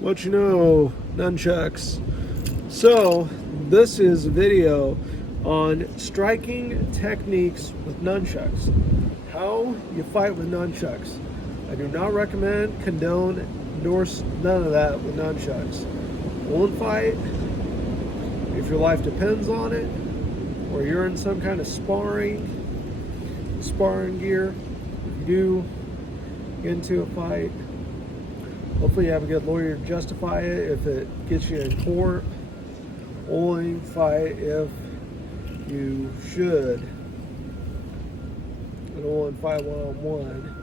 What you know, nunchucks. So, this is a video on striking techniques with nunchucks. How you fight with nunchucks. I do not recommend, condone, endorse none of that with nunchucks. One fight, if your life depends on it, or you're in some kind of sparring gear, if you do get into a fight, hopefully you have a good lawyer to justify it if it gets you in court. Only fight if you should. And only fight one-on-one.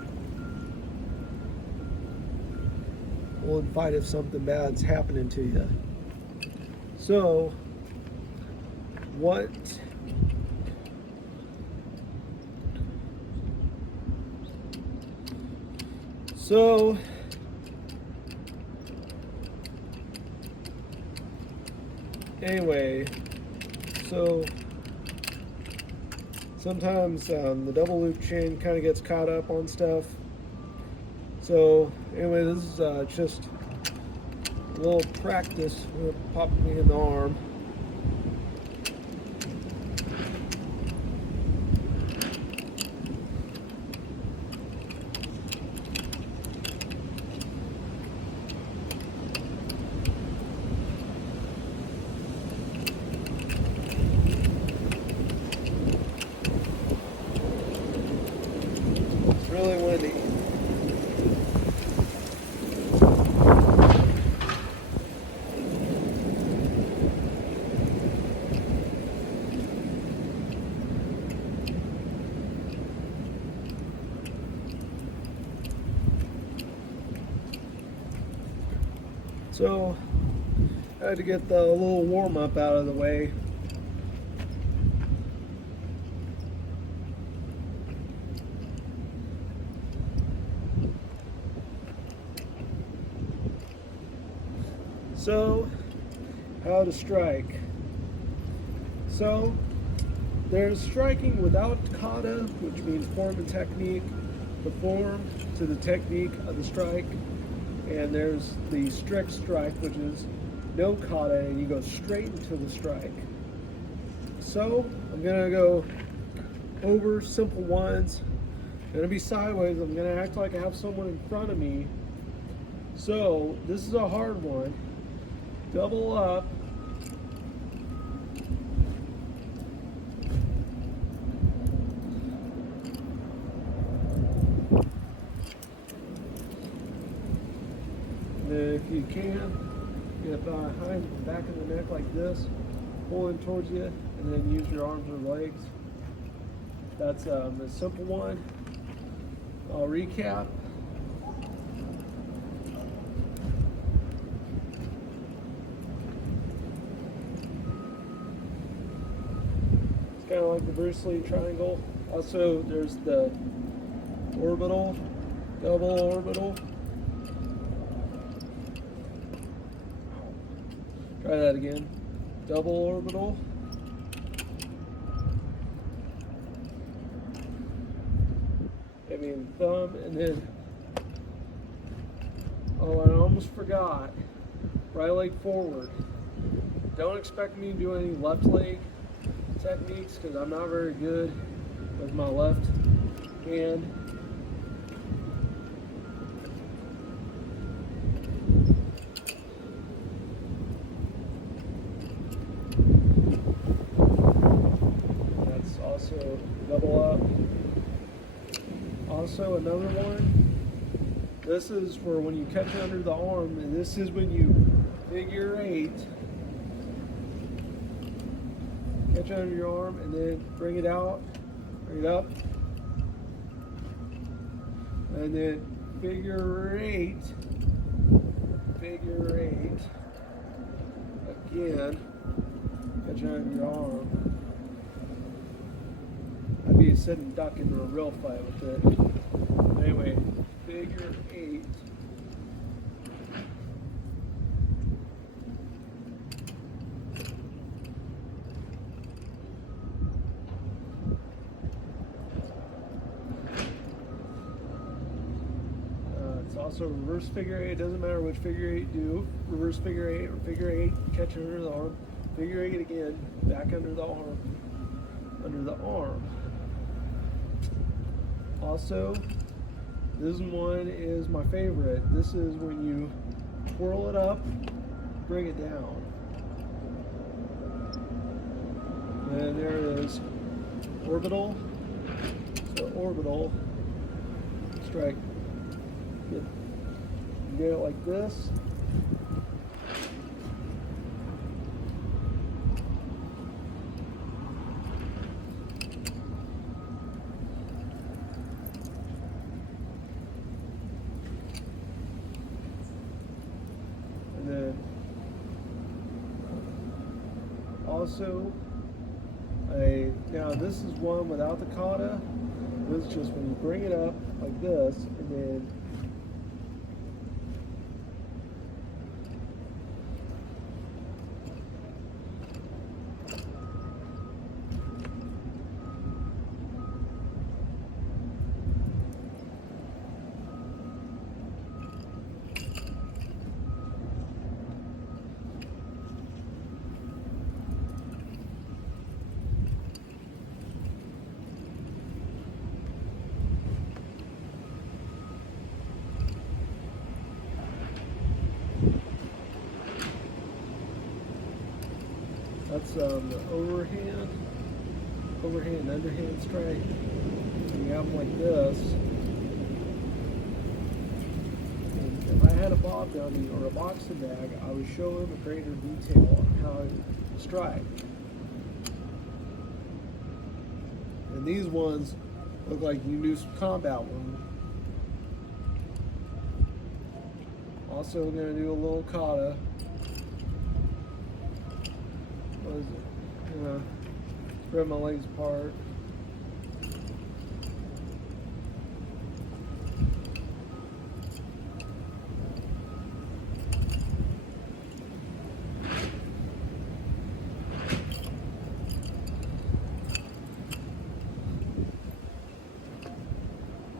Only fight if something bad's happening to you. So, anyway, sometimes the double loop chain kind of gets caught up on stuff. So anyway, this is just a little practice. Pop me in the arm. It's really windy. So I had to get the little warm up out of the way. So, how to strike. So, there's striking without kata, which means form and technique, the form to the technique of the strike. And there's the strict strike, which is no kata, and you go straight into the strike. So, I'm gonna go over simple ones. I'm gonna be sideways. I'm gonna act like I have someone in front of me. So, this is a hard one. Double up. And then if you can, get behind the back of the neck like this, pull in towards you, and then use your arms or legs. That's a simple one. I'll recap. Kind of like the Bruce Lee triangle. Also, there's the orbital, double orbital. Try that again. Double orbital. I mean thumb, and then, oh, I almost forgot. Right leg forward. Don't expect me to do any left leg techniques because I'm not very good with my left hand. That's also double up. Also another one. This is for when you catch under the arm, and this is when you figure eight. Catch under your arm and then bring it out, bring it up, and then figure eight, again, catch under your arm. I'd be a sitting duck in a real fight with it. Anyway, figure eight. also reverse figure eight. It doesn't matter which figure eight do. Reverse figure eight or figure eight, catch it under the arm. Figure eight again, back under the arm. Under the arm. Also, this one is my favorite. This is when you twirl it up, bring it down. And there it is. Orbital. So orbital strike. You get it like this. And then also now this is one without the kata. This is just when you bring it up like this and then that's the overhand, underhand strike. And you have them like this. And if I had a bob dummy or a boxing bag, I would show him a greater detail on how to strike. And these ones look like you do some combat with them. Also going to do a little kata. What is it? Spread my legs apart.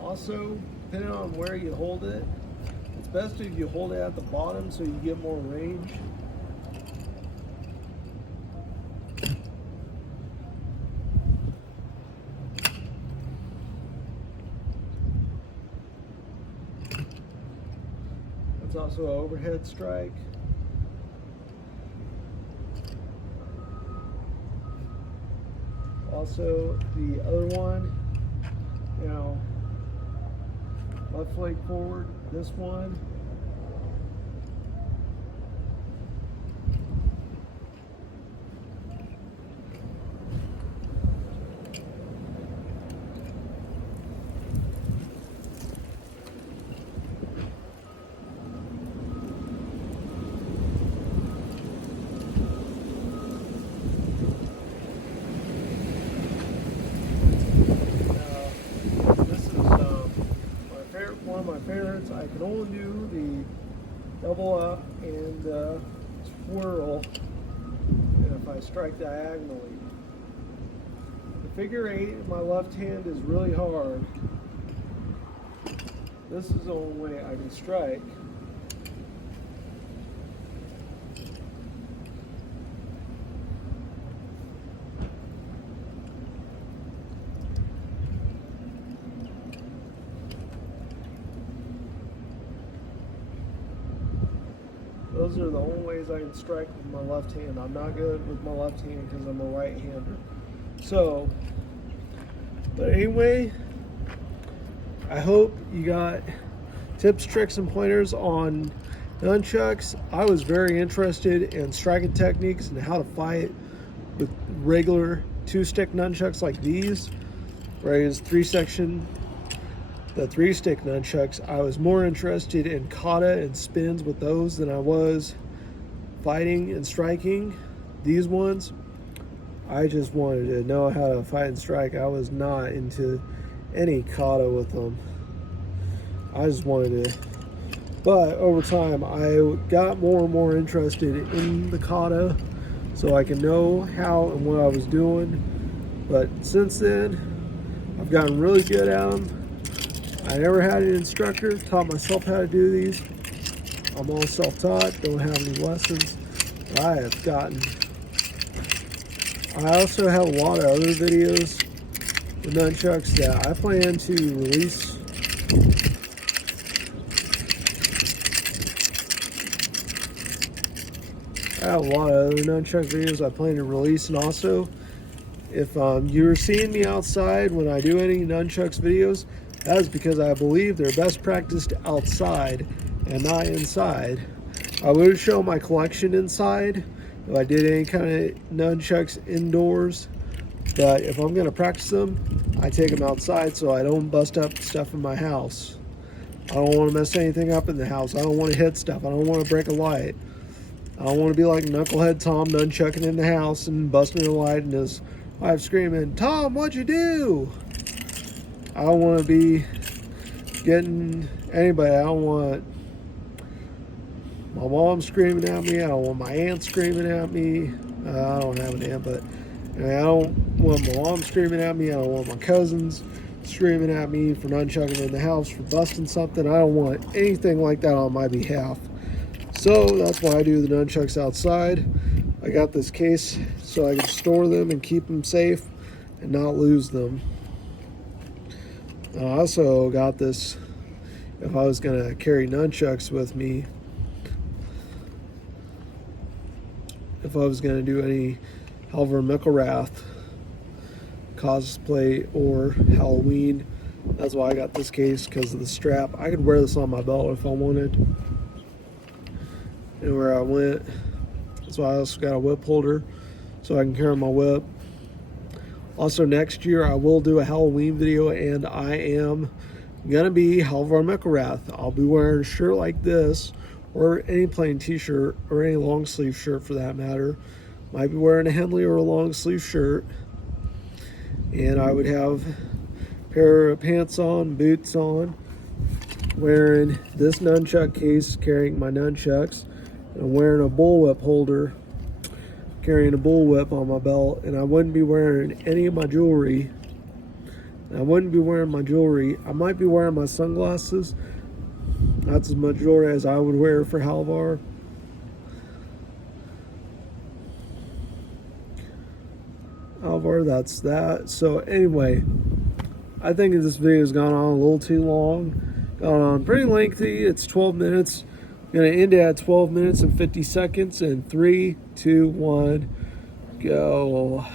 Also, depending on where you hold it, it's best if you hold it at the bottom so you get more range. It's also an overhead strike. Also, the other one, left leg forward, this one. One of my favorites. I can only do the double up and twirl, and if I strike diagonally. The figure eight in my left hand is really hard. This is the only way I can strike. Those are the only ways I can strike with my left hand. I'm not good with my left hand because I'm a right-hander. So, but anyway, I hope you got tips, tricks, and pointers on nunchucks. I was very interested in striking techniques and how to fight with regular two-stick nunchucks like these, whereas the three-stick nunchucks, I was more interested in kata and spins with those than I was fighting and striking. These ones, I just wanted to know how to fight and strike. I was not into any kata with them. I just wanted to, but over time I got more and more interested in the kata so I can know how and what I was doing. But since then, I've gotten really good at them. I never had an instructor, taught myself how to do these. I'm all self-taught, don't have any lessons. But I have gotten. I also have a lot of other videos with nunchucks that I plan to release. I have a lot of other nunchuck videos I plan to release, and also, if you're seeing me outside when I do any nunchucks videos, that is because I believe they're best practiced outside and not inside. I would show my collection inside if I did any kind of nunchucks indoors, but if I'm going to practice them, I take them outside so I don't bust up stuff in my house. I don't want to mess anything up in the house. I don't want to hit stuff. I don't want to break a light. I don't want to be like Knucklehead Tom nunchucking in the house and busting a light and his wife screaming, "Tom, what'd you do?" I don't want to be getting anybody. I don't want my mom screaming at me. I don't want my aunt screaming at me. I don't have an aunt, but I don't want my mom screaming at me. I don't want my cousins screaming at me for nunchucking in the house, for busting something. I don't want anything like that on my behalf. So that's why I do the nunchucks outside. I got this case so I can store them and keep them safe and not lose them. I also got this if I was going to carry nunchucks with me. If I was going to do any Halvar Mikkelrath cosplay or Halloween, that's why I got this case, because of the strap. I could wear this on my belt if I wanted. Anywhere I went. That's why I also got a whip holder so I can carry my whip. Also, next year I will do a Halloween video, and I am gonna be Halvar Mikkelrath. I'll be wearing a shirt like this, or any plain t-shirt, or any long sleeve shirt for that matter. Might be wearing a Henley or a long sleeve shirt, and I would have a pair of pants on, boots on, wearing this nunchuck case, carrying my nunchucks. I'm wearing a bullwhip holder, carrying a bullwhip on my belt, and I wouldn't be wearing any of my jewelry. I might be wearing my sunglasses. That's as much jewelry as I would wear for Halvar. That's that. So anyway, I think this video has gone on a little too long. Gone on pretty lengthy. It's 12 minutes. I'm going to end it at 12 minutes and 50 seconds in 3, 2, 1, go.